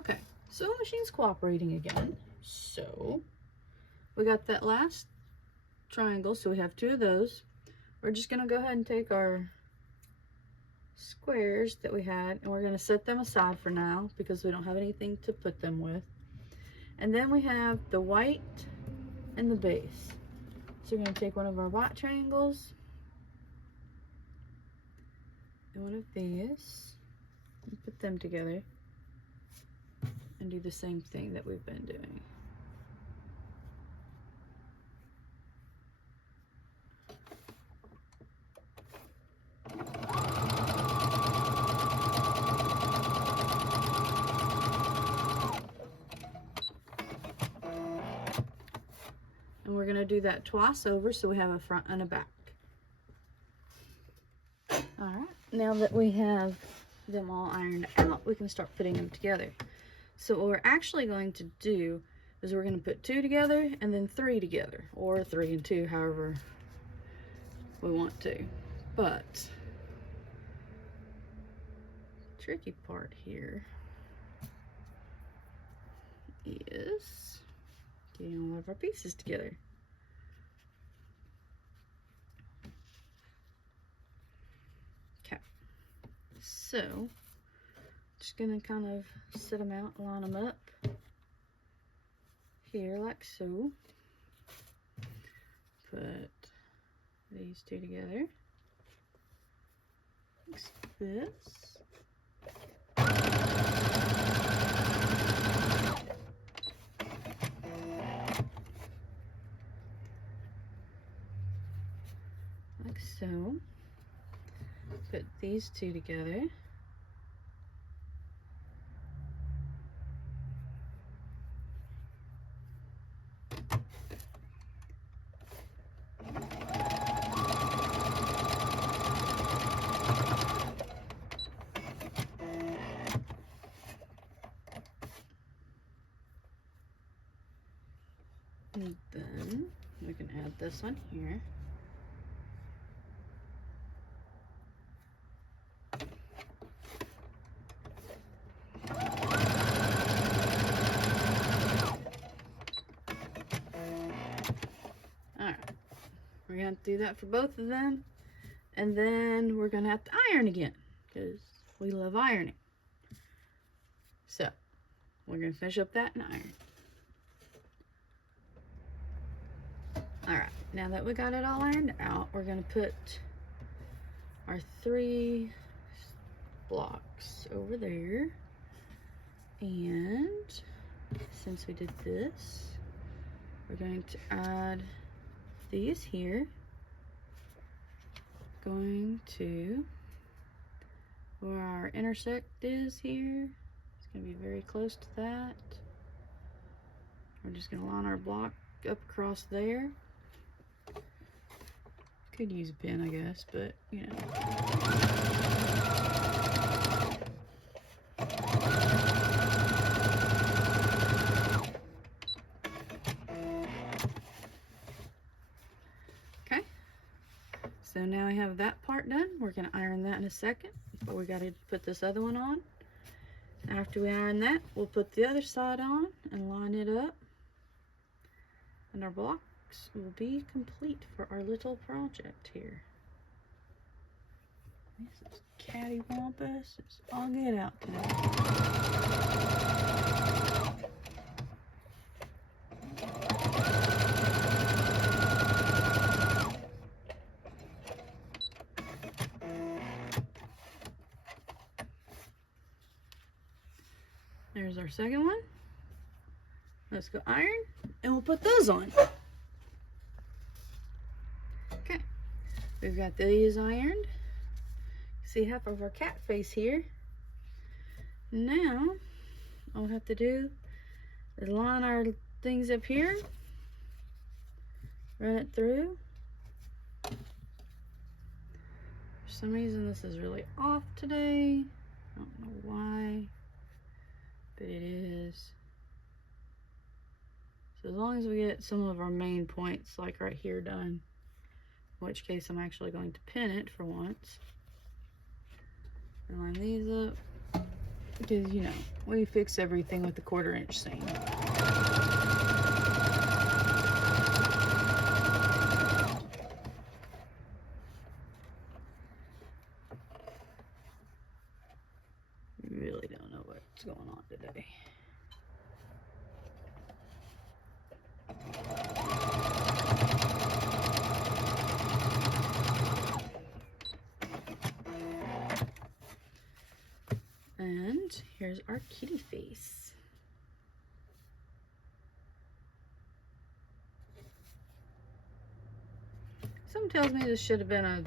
Okay, sewing machine's cooperating again. So we got that last triangle, so we have 2 of those. We're just gonna go ahead and take our squares that we had and we're gonna set them aside for now because we don't have anything to put them with. And then we have the white and the base. So we're gonna take one of our white triangles and one of these and put them together and do the same thing that we've been doing. And we're gonna do that twice over so we have a front and a back. All right, now that we have them all ironed out, we can start putting them together. So what we're actually going to do is we're going to put 2 together and then 3 together, or 3 and 2, however we want to. But the tricky part here is getting all of our pieces together. Okay, so just gonna kind of set them out, line them up here like so. Put these 2 together like this. Like so. Put these 2 together. And then we can add this one here. Alright, we're going to do that for both of them. And then we're going to have to iron again because we love ironing. So, we're going to finish up that and iron. Alright, now that we got it all ironed out, we're going to put our 3 blocks over there. And since we did this, we're going to add these here. Going to where our intersect is here. It's going to be very close to that. We're just going to line our block up across there. Could use a pen, I guess, but you know. Okay, so now I have that part done. We're going to iron that in a second, but we got to put this other one on. After we iron that, we'll put the other side on and line it up, and our blocks will be complete for our little project here. This is cattywampus. It's all get out today. There's our second one. Let's go iron, and we'll put those on. Okay, we've got these ironed. See half of our cat face here. Now, all we have to do is line our things up here, run it through. For some reason, this is really off today. I don't know why, but it is. So as long as we get some of our main points, like right here, done, in which case I'm actually going to pin it for once. Line these up. because, you know, we fix everything with the 1/4 inch seam. Really don't know what's going on today. And here's our kitty face. Something tells me this should have been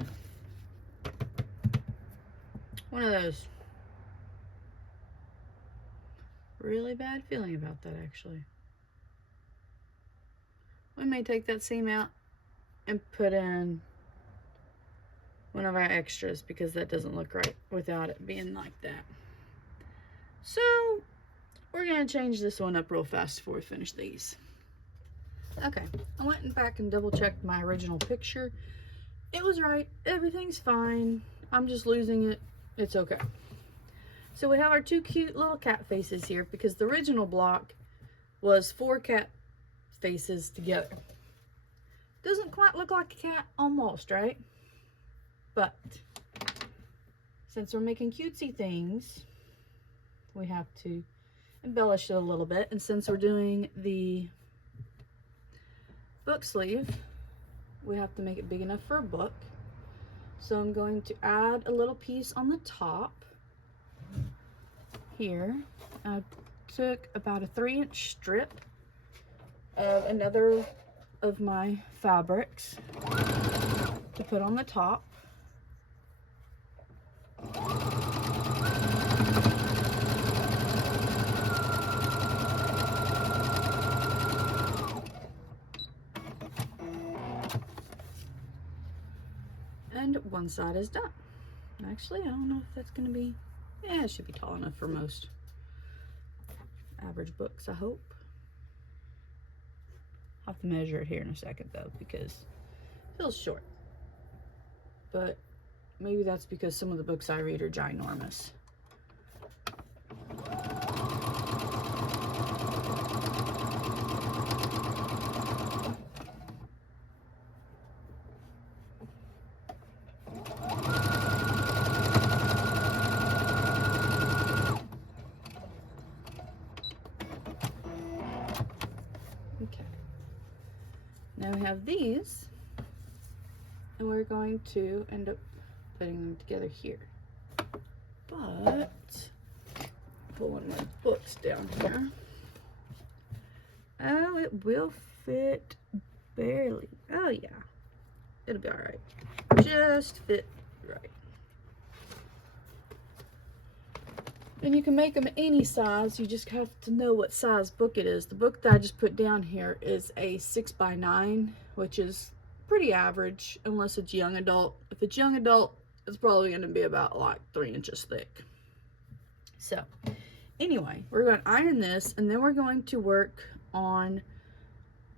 one of those. Really bad feeling about that, actually. We may take that seam out and put in one of our extras, because that doesn't look right without it being like that. So we're gonna change this one up real fast before we finish these. Okay, I went back and double checked my original picture. It was right, everything's fine. I'm just losing it, it's okay. So we have our 2 cute little cat faces here, because the original block was 4 cat faces together. Doesn't quite look like a cat, almost, right? But since we're making cutesy things, we have to embellish it a little bit. And since we're doing the book sleeve, we have to make it big enough for a book. So I'm going to add a little piece on the top here. I took about a 3-inch strip of another of my fabrics to put on the top. And one side is done. Actually, I don't know if that's going to be, yeah, it should be tall enough for most average books, I hope. I'll have to measure it here in a second though, because it feels short. But maybe that's because some of the books I read are ginormous. Okay. Now we have these, and we're going to end up putting them together here. But pulling my books down here. Oh, it will fit barely. Oh yeah, it'll be all right. Just fit right. And you can make them any size. You just have to know what size book it is. The book that I just put down here is a 6x9, which is pretty average unless it's young adult. If it's young adult, it's probably going to be about like 3 inches thick. So anyway, we're going to iron this, and then we're going to work on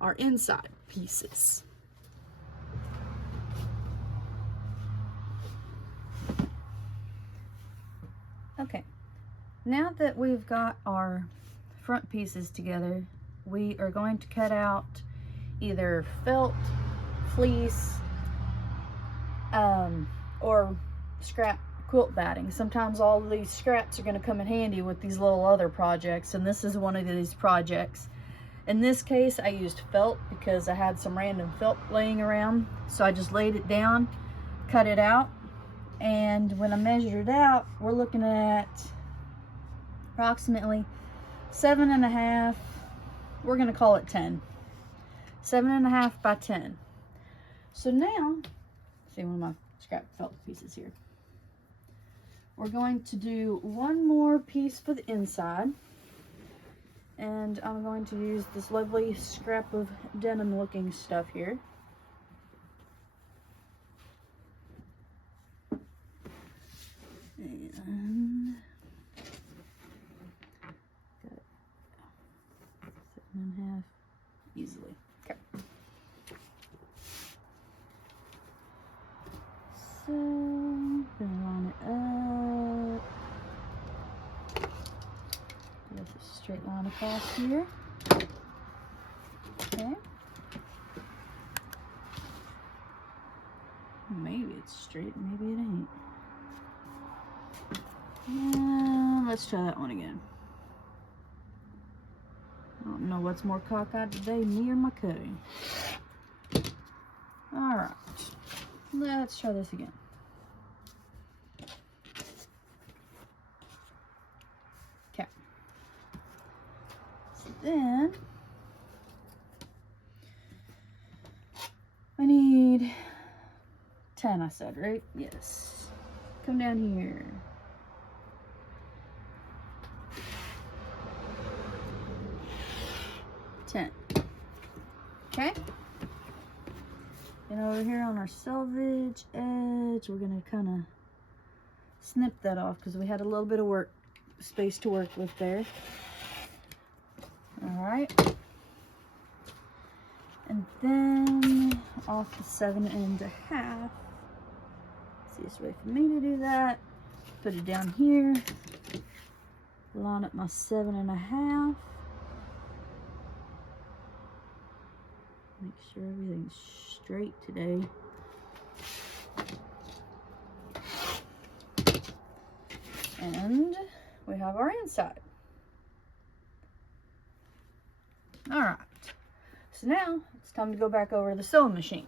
our inside pieces. Okay, now that we've got our front pieces together, we are going to cut out either felt, fleece, or scrap quilt batting. Sometimes all of these scraps are going to come in handy with these little other projects, and this is one of these projects. In this case, I used felt because I had some random felt laying around, so I just laid it down, cut it out, and when I measured it out, we're looking at approximately 7.5, we're going to call it 10. 7.5 by 10. So now, see one of my scrap felt pieces here. We're going to do one more piece for the inside. And I'm going to use this lovely scrap of denim looking stuff here. And got it 7.5 easily. Okay. So, gonna line it up. straight line across here. Okay. Maybe it's straight, maybe it ain't. And let's try that one again. I don't know what's more cockeyed today, me or my cutting. Alright, let's try this again. Okay. So then, I need 10, I said, right? Yes. Come down here. 10. Okay. And over here on our selvage edge, we're gonna kind of snip that off because we had a little bit of space to work with there. All right. And then off the 7.5. Easiest way for me to do that. Put it down here. Line up my 7.5. Make sure everything's straight today. And we have our inside. All right. So now it's time to go back over to the sewing machine.